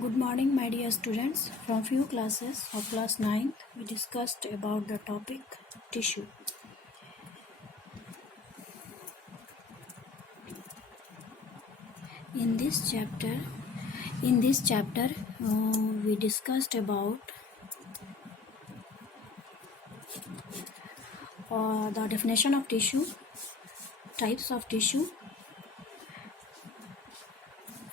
Good morning, my dear students. From few classes of class 9th, we discussed about the topic tissue. In this chapter, we discussed about the definition of tissue, types of tissue,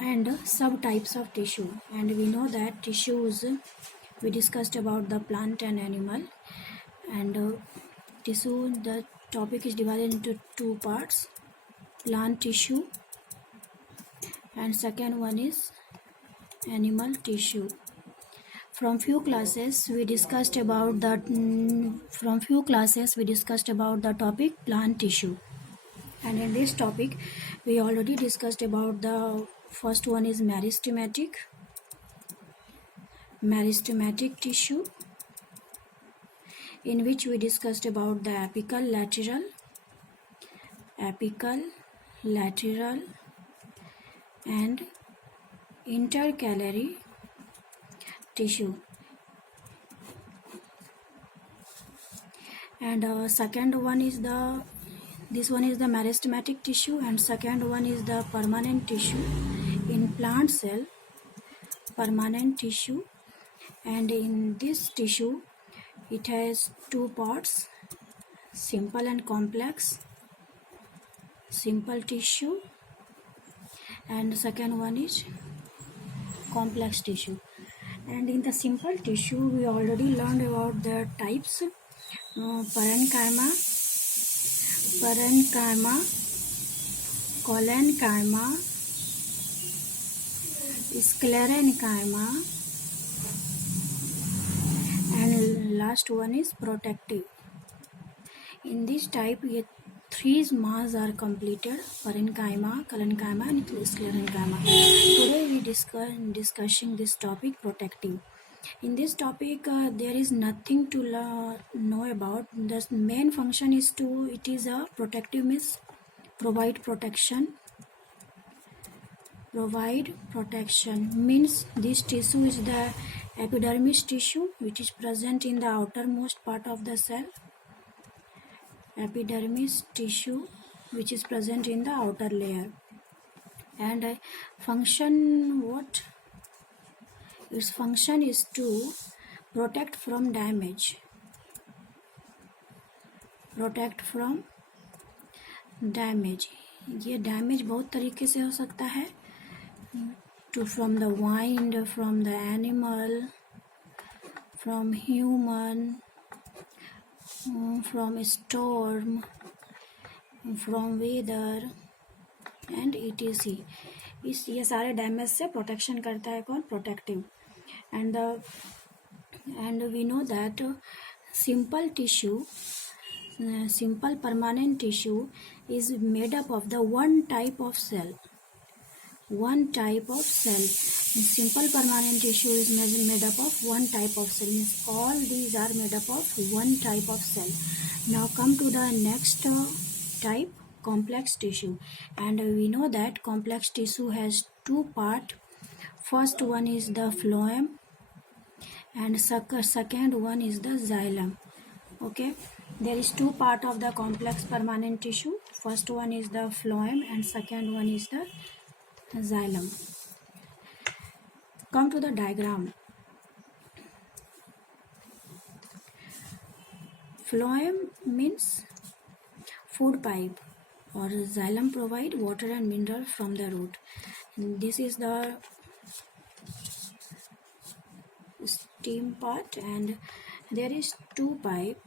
and subtypes of tissue. And we know that tissues, we discussed about the plant and animal, and tissue, the topic is divided into two parts: plant tissue and second one is animal tissue. From few classes we discussed about the topic plant tissue, and in this topic we already discussed about the first one is meristematic tissue, in which we discussed about the apical, lateral and intercalary tissue. And second one is this one is the meristematic tissue, and second one is the permanent tissue. In plant cell, permanent tissue, and in this tissue it has two parts: simple and complex. Simple tissue, and second one is complex tissue. And in the simple tissue we already learned about the types: parenchyma, collenchyma, sclerenchyma, and last one is protective. In this type, three mass are completed: parenchyma, collenchyma, and sclerenchyma. Today we discussing this topic, protective. In this topic, there is nothing to know about. The main function is it is a protective, means provide protection. Means this tissue is the epidermis tissue, which is present in the outermost part of the cell. Epidermis tissue, which is present in the outer layer. And function, what? Its function is to protect from damage. ये डैमेज बहुत तरीके से हो सकता है, from the wind, from the animal, from human, from storm, from weather and etc. ये सारे डैमेज से प्रोटेक्शन करता है कौन? Protective. And we know that simple permanent tissue is made up of the one type of cell. Simple permanent tissue is made up of one type of cell. Means all these are made up of one type of cell. Now come to the next type, complex tissue. And we know that complex tissue has two parts. First one is the phloem, and second one is the xylem. Okay, there is two parts of the complex permanent tissue. First one is the phloem and second one is the xylem. Come to the diagram. Phloem means food pipe, or xylem provide water and mineral from the root. And this is the stem part, and there is two pipe.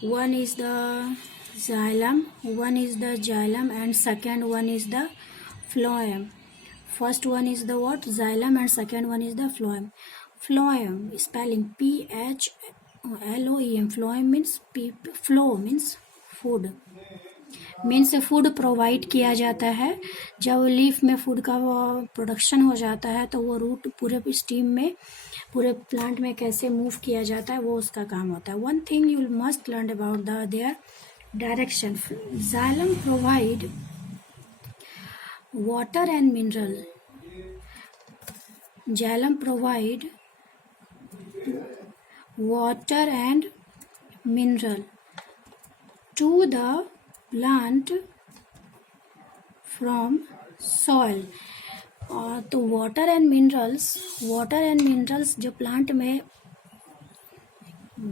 One is the xylem, and second one is the phloem. First one is the what? Xylem, and second one is the phloem. Phloem, spelling P-H-L-O-E-M. Phloem means flow, means food. Means food provide किया जाता है। जब लीफ में फूड का प्रोडक्शन हो जाता है तो वो रूट पूरे स्टीम में, पूरे प्लांट में कैसे मूव किया जाता है वो उसका काम होता है। One thing you must learn about the their direction. Xylem provide water and mineral. Xylem provide water and mineral to the plant from soil. तो वाटर एंड मिनरल्स जो प्लांट में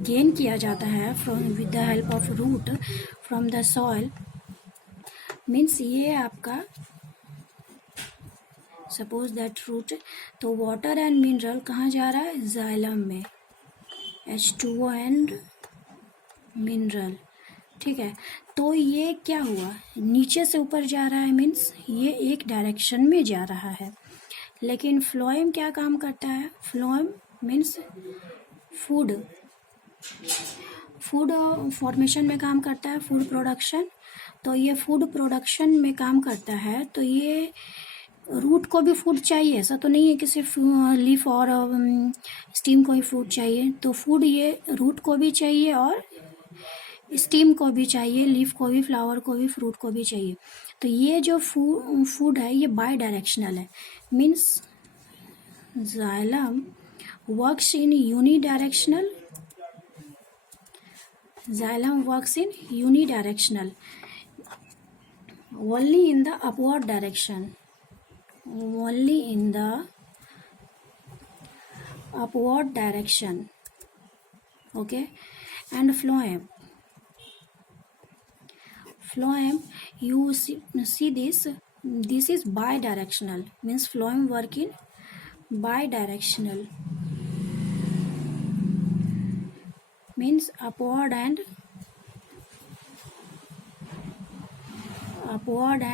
गेन किया जाता है from with the help of root from the soil, means ये आपका suppose that root, तो water and mineral कहाँ जा रहा है, जाइलम में, H2O एंड मिनरल। ठीक है, तो ये क्या हुआ, नीचे से ऊपर जा रहा है, मीन्स ये एक डायरेक्शन में जा रहा है। लेकिन फ्लोएम क्या काम करता है, फ्लोएम मीन्स फूड फॉर्मेशन में काम करता है, फूड प्रोडक्शन। तो ये फूड प्रोडक्शन में काम करता है, तो ये रूट को भी फूड चाहिए, ऐसा तो नहीं है कि सिर्फ लीफ और स्टीम को ही फूड चाहिए। तो फूड ये रूट को भी चाहिए और स्टीम को भी चाहिए, लीफ को भी, फ्लावर को भी, फ्रूट को भी चाहिए। तो ये जो फूड है ये बाई डायरेक्शनल है, means xylem works in unidirectional, xylem works in unidirectional, only in the upward direction, only in the upward direction. Okay, and phloem, you see this is bidirectional, means phloem work in bidirectional, means upward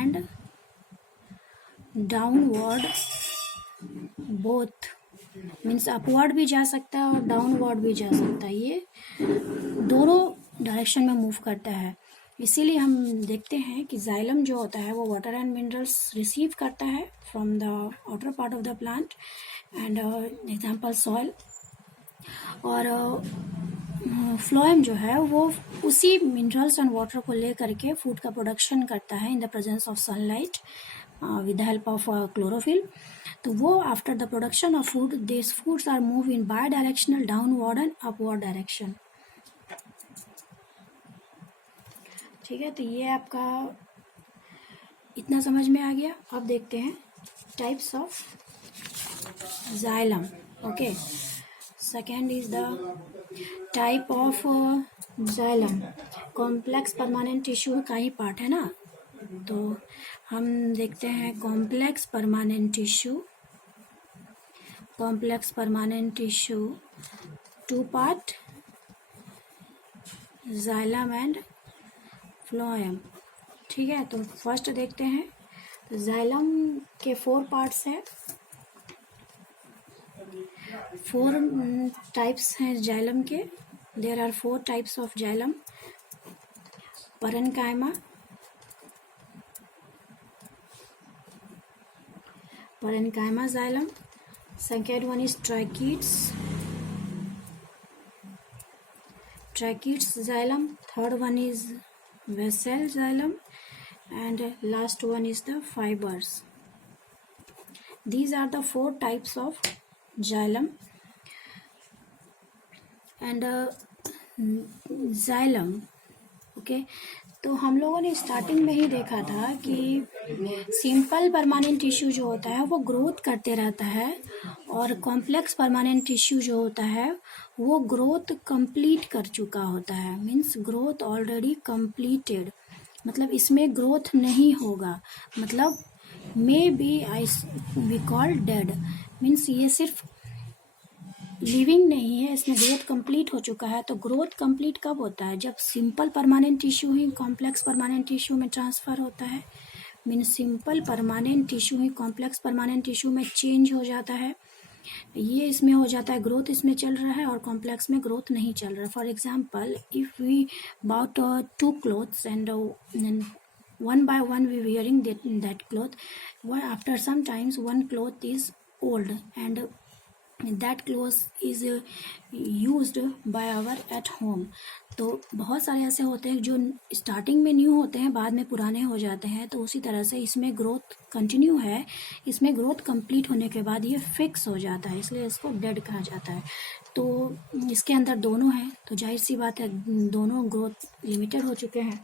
and downward both, means upward भी जा सकता है और डाउनवर्ड भी जा सकता है, ये दोनों डायरेक्शन में मूव करता है। इसीलिए हम देखते हैं कि जाइलम जो होता है वो वाटर एंड मिनरल्स रिसीव करता है from the outer part of the plant and example soil, और फ्लोएम जो है वो उसी मिनरल्स एंड वाटर को ले करके फूड का प्रोडक्शन करता है in the presence of sunlight with the help of chlorophyll. तो वो after the production of food, this foods are move in bidirectional, downward and upward direction. ठीक है, तो ये आपका इतना समझ में आ गया। अब देखते हैं types of xylem. Okay, second is the type of xylem. Complex permanent tissue का ही पार्ट है ना, तो हम देखते हैं complex permanent tissue, two part, xylem and phloem. ठीक है, तो फर्स्ट देखते हैं, तो जाइलम के 4 पार्ट्स हैं, 4 टाइप्स हैं जाइलम के। There are 4 types of xylem. Parenchyma xylem, second one is tracheids xylem, third one is vessel xylem, and last one is the fibers. These are the 4 types of xylem. And xylem, okay, तो हम लोगों ने स्टार्टिंग में ही देखा था कि simple permanent tissue जो होता है वो ग्रोथ करते रहता है, और कॉम्प्लेक्स परमानेंट टिश्यू जो होता है वो ग्रोथ कंप्लीट कर चुका होता है, मीन्स ग्रोथ ऑलरेडी कंप्लीटेड, मतलब इसमें ग्रोथ नहीं होगा, मतलब maybe we call dead, means ये सिर्फ लिविंग नहीं है, इसमें ग्रोथ कंप्लीट हो चुका है। तो ग्रोथ कंप्लीट कब होता है, जब सिंपल परमानेंट टिश्यू ही कॉम्प्लेक्स परमानेंट टिश्यू में ट्रांसफ़र होता है, मीन्स सिंपल परमानेंट टिश्यू ही कॉम्प्लेक्स परमानेंट टिश्यू में चेंज हो जाता है। ये इसमें हो जाता है, ग्रोथ इसमें चल रहा है और कॉम्प्लेक्स में ग्रोथ नहीं चल रहा। For example, if we bout 2 clothes and one by one we wearing that cloth. After some times one cloth is old and that clothes is used by our at home. तो बहुत सारे ऐसे होते हैं जो स्टार्टिंग में न्यू होते हैं, बाद में पुराने हो जाते हैं. तो उसी तरह से इसमें ग्रोथ कंटिन्यू है. इसमें ग्रोथ कंप्लीट होने के बाद ये फिक्स हो जाता है, इसलिए इसको डेड कहा जाता है. तो इसके अंदर दोनों हैं, तो जाहिर सी बात है दोनों ग्रोथ लिमिटेड हो चुके हैं.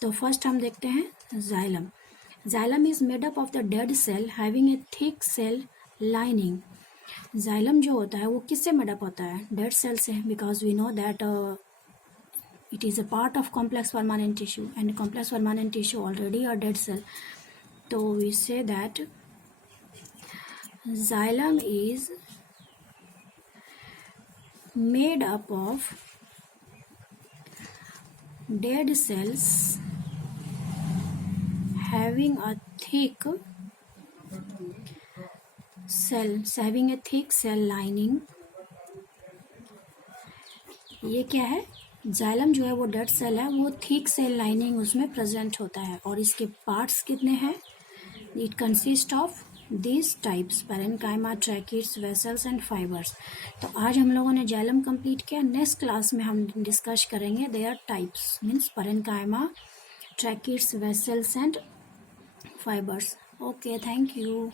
तो फर्स्ट हम देखते हैं xylem. Xylem is made up of the dead cell having a thick cell lining. Xylem जो होता है वो किससे मेडअप होता है? डेड सेल से, because we know that it is a part of complex permanent tissue, and complex permanent tissue already a dead cell. So we say that xylem is made up of dead cells having a thick cell lining. ये क्या है? जाइलम जो है वो dead cell है, वो thick cell lining उसमें प्रेजेंट होता है. और इसके पार्ट्स कितने हैं? It consist of this types: parenchyma, tracheids, vessels and fibres. तो आज हम लोगों ने जाइलम कंप्लीट किया. नेक्स्ट क्लास में हम डिस्कस करेंगे there types, means parenchyma, tracheids, vessels and fibres. Okay, thank you.